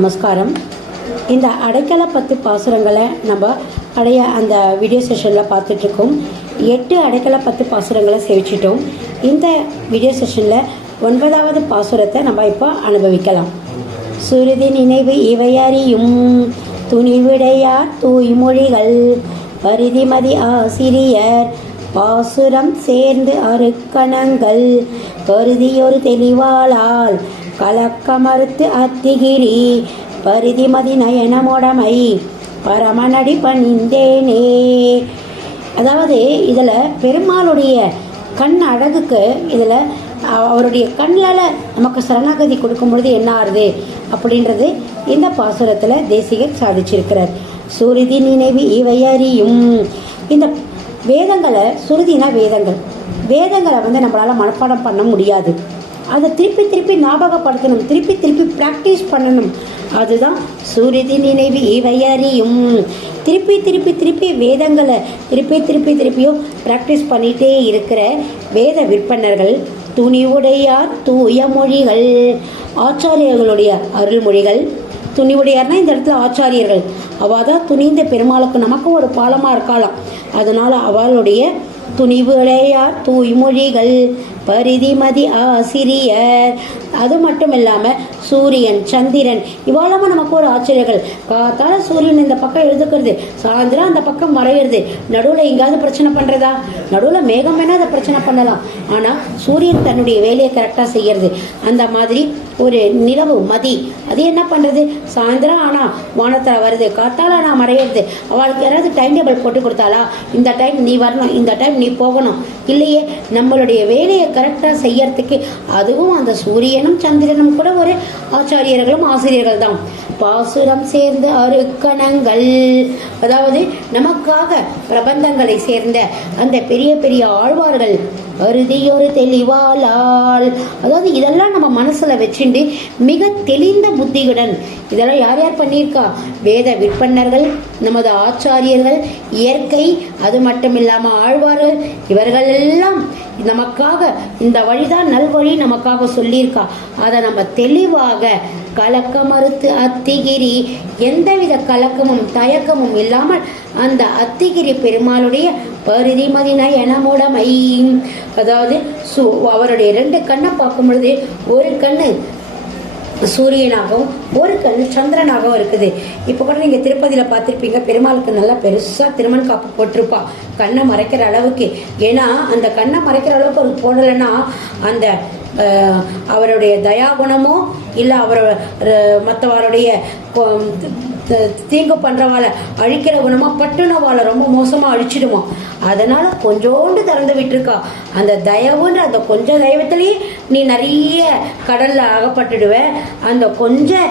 நமஸ்காரம். இந்த அடைக்கல பத்து பாசுரங்களை நம்ம பழைய அந்த வீடியோ செஷனில் பார்த்துட்ருக்கோம். எட்டு அடைக்கல பத்து பாசுரங்களை சேவிச்சிட்டோம். இந்த வீடியோ செஷனில் ஒன்பதாவது பாசுரத்தை நம்ம இப்போ அனுபவிக்கலாம். சுருதி நினைவு இவையறியும் துணிவிடையார் தூய்மொழிகள். பரிதிமதி ஆசிரியர் பாசுரம் சேர்ந்து அருக்கணங்கள். கருதியொரு தெளிவாளால் கலக்க மறுத்து அத்திகிரி பரிதிமதி நயனமொடமை பரமநடி பணிந்தேனே. அதாவது இதில் பெருமாளுடைய கண் அழகுக்கு இதில் அவருடைய கண்ணால் நமக்கு சரணாகதி கொடுக்கும் பொழுது என்ன ஆறுது? அப்படின்றது இந்த பாசுரத்தில் தேசிகர் சாதிச்சிருக்கிறார். சுருதி நினைவு இவை அறியும். இந்த வேதங்களை சுருதினா வேதங்கள். வேதங்களை வந்து நம்மளால் மனப்பாடம் பண்ண முடியாது. அதை திருப்பி திருப்பி ஞாபகப்படுத்தணும். திருப்பி திருப்பி ப்ராக்டிஸ் பண்ணணும். அதுதான் சுருதி நினைவு இவை அறியும். திருப்பி திருப்பி திருப்பி வேதங்களை திருப்பி திருப்பி திருப்பியும் ப்ராக்டிஸ் பண்ணிகிட்டே இருக்கிற வேத விற்பனர்கள் துணிவுடையார் தூய மொழிகள் ஆச்சாரியர்களுடைய அருள்மொழிகள் துணிவுடையார்னா இந்த இடத்துல ஆச்சாரியர்கள். அவள் தான் துணிந்த பெருமாளுக்கு நமக்கு ஒரு பாலமாக இருக்கலாம் அதனால் அவளுடைய துணிவுடையார் தூய்மொழிகள் பரிதிமதி ஆசிரியர். அது மட்டும் இல்லாமல் சூரியன் சந்திரன் இவ்வளவு நமக்கு ஒரு ஆச்சரியர்கள் காத்தால சூரியன் இந்த பக்கம் எழுதுக்கிறது சாயந்தரம் அந்த பக்கம் மறையிறது. நடுவில் எங்கேயாவது பிரச்சனை பண்ணுறதா நடுவில் மேகம் வேணால் அதை பிரச்சனை பண்ணலாம். ஆனால் சூரியன் தன்னுடைய வேலையை கரெக்டாக செய்யறது. அந்த மாதிரி ஒரு நிலவு மதி. அது என்ன பண்ணுறது சாயந்தரம் ஆனால் வானத்தில் வருது காத்தால் ஆனால் மறையிறது. அவளுக்கு யாராவது டைம் டேபிள் போட்டு கொடுத்தாளா? இந்த டைம் நீ வரணும் இந்த டைம் நீ போகணும். இல்லையே நம்மளுடைய வேலையை கரெக்டாக செய்யறதுக்கு அதுவும் அந்த சூரியனும் சந்திரனும் கூட ஒரு ஆச்சாரியர்களும் ஆசிரியர்கள் தான் பாசுரம் சேர்ந்த அருக்கணங்கள். அதாவது நமக்காக பிரபந்தங்களை சேர்ந்த அந்த பெரிய பெரிய ஆழ்வார்கள். அறுதியொரு தெளிவாளால் அதாவது இதெல்லாம் நம்ம மனசில் வச்சுண்டு மிக தெளிந்த புத்தியுடன். இதெல்லாம் யார் யார் பண்ணியிருக்கா? வேத விற்பன்னர்கள் நமது ஆச்சாரியர்கள் இயற்கை அது மட்டும் இல்லாமல் ஆழ்வார்கள் இவர்கள் எல்லாம் நமக்காக இந்த வழிதான் நல்வழி நமக்காக சொல்லியிருக்கா. அதை நம்ம தெளிவாக கலக்க மறுத்து அத்திகிரி எந்தவித கலக்கமும் தயக்கமும் இல்லாமல் அந்த அத்திகிரி பெருமாளுடைய பரிதிமதி நயனமுடமை. அதாவது சு அவருடைய ரெண்டு கண்ணை பார்க்கும் பொழுது ஒரு கண்ணு சூரியனாகவும் ஒரு கண் சந்திரனாகவும் இருக்குது. இப்போ கூட நீங்கள் திருப்பதியில் பார்த்துருப்பீங்க பெருமாளுக்கு நல்லா பெருசாக திருமண் காப்பு போட்டிருப்பா. கண்ணை மறைக்கிற அளவுக்கு. ஏன்னா அந்த கண்ணை மறைக்கிற அளவுக்கு அது போடலைன்னா அந்த அவருடைய தயாகுணமோ இல்லை அவர் மற்றவருடைய தீங்கு பண்ணுறவாளை அழிக்கிற குணமாக பட்டுனவாளை ரொம்ப மோசமாக அழிச்சிடுமா. அதனால் கொஞ்சோண்டு திறந்து விட்டுருக்கா. அந்த தயவுன்ற அந்த கொஞ்சம் தயவத்திலேயே நீ நிறைய கடலில் அகப்பட்டுடுவ. அந்த கொஞ்சம்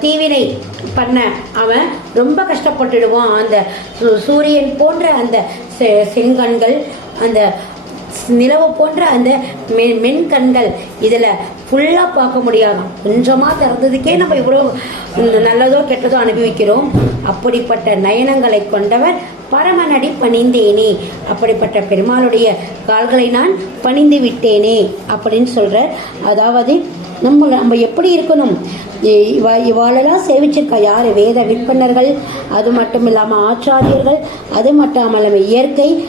தீவினை பண்ண அவன் ரொம்ப கஷ்டப்பட்டுடுவான். அந்த சூ- சூரியன் போன்ற அந்த செ- செங்கண்கள் அந்த நிலவு போன்ற அந்த மென் மென்கண்கள் இதில் ஃபுல்லாக பார்க்க முடியாது. கொஞ்சமாக திறந்ததுக்கே நம்ம இவ்வளோ நல்லதோ கெட்டதோ அனுபவிக்கிறோம். அப்படிப்பட்ட நயனங்களை கொண்டவர் பரமநடி பணிந்தேனே. அப்படிப்பட்ட பெருமாளுடைய கால்களை நான் பணிந்து விட்டேனே அப்படின்னு சொல்கிறார் அதாவது நம்ம நம்ம எப்படி இருக்கணும்? இவ இவாளெல்லாம் சேவிச்சிருக்கா? யார்? வேத விற்பனர்கள் அது மட்டும் இல்லாமல் ஆச்சாரியர்கள் அது மட்டும் இல்லாமல் இயற்கை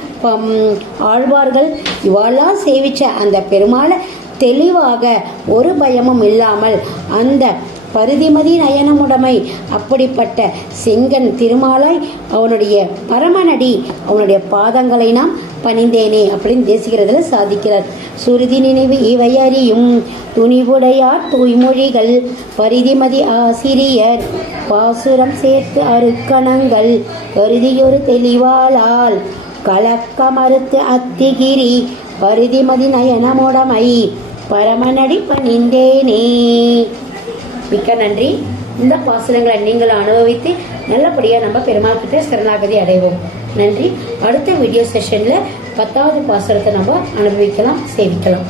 ஆழ்வார்கள் இவாளெல்லாம் சேவிச்ச அந்த பெருமாளை தெளிவாக ஒரு பயமும் இல்லாமல் அந்த பரிதிமதி நயனமுடைமை அப்படிப்பட்ட செங்கன் திருமாலாய் அவனுடைய பரமநடி அவனுடைய பாதங்களை நாம் பணிந்தேனே அப்படின்னு தேசிக்கிறதுல சாதிக்கிறார். சுருதி நினைவு இவை அறியும் துணிவுடையார் தூய்மொழிகள். பரிதிமதி ஆசிரியர் பாசுரம் சேர்த்து அருக்கணங்கள். கருதியொரு தெளிவாளால் கலக்க மறுத்து அத்திகிரி. பரிதிமதி நயனமுடமை. பரமநடி பணிந்தேனே. மிக்க நன்றி. இந்த பாசனங்களை நீங்கள் அனுபவித்து நல்லபடியாக நம்ம பெருமாள் கிட்ட சரணாகதி அடைவோம். நன்றி. அடுத்த வீடியோ செஷனில் பத்தாவது பாசனத்தை நம்ம அனுபவிக்கலாம் சேவிக்கலாம்.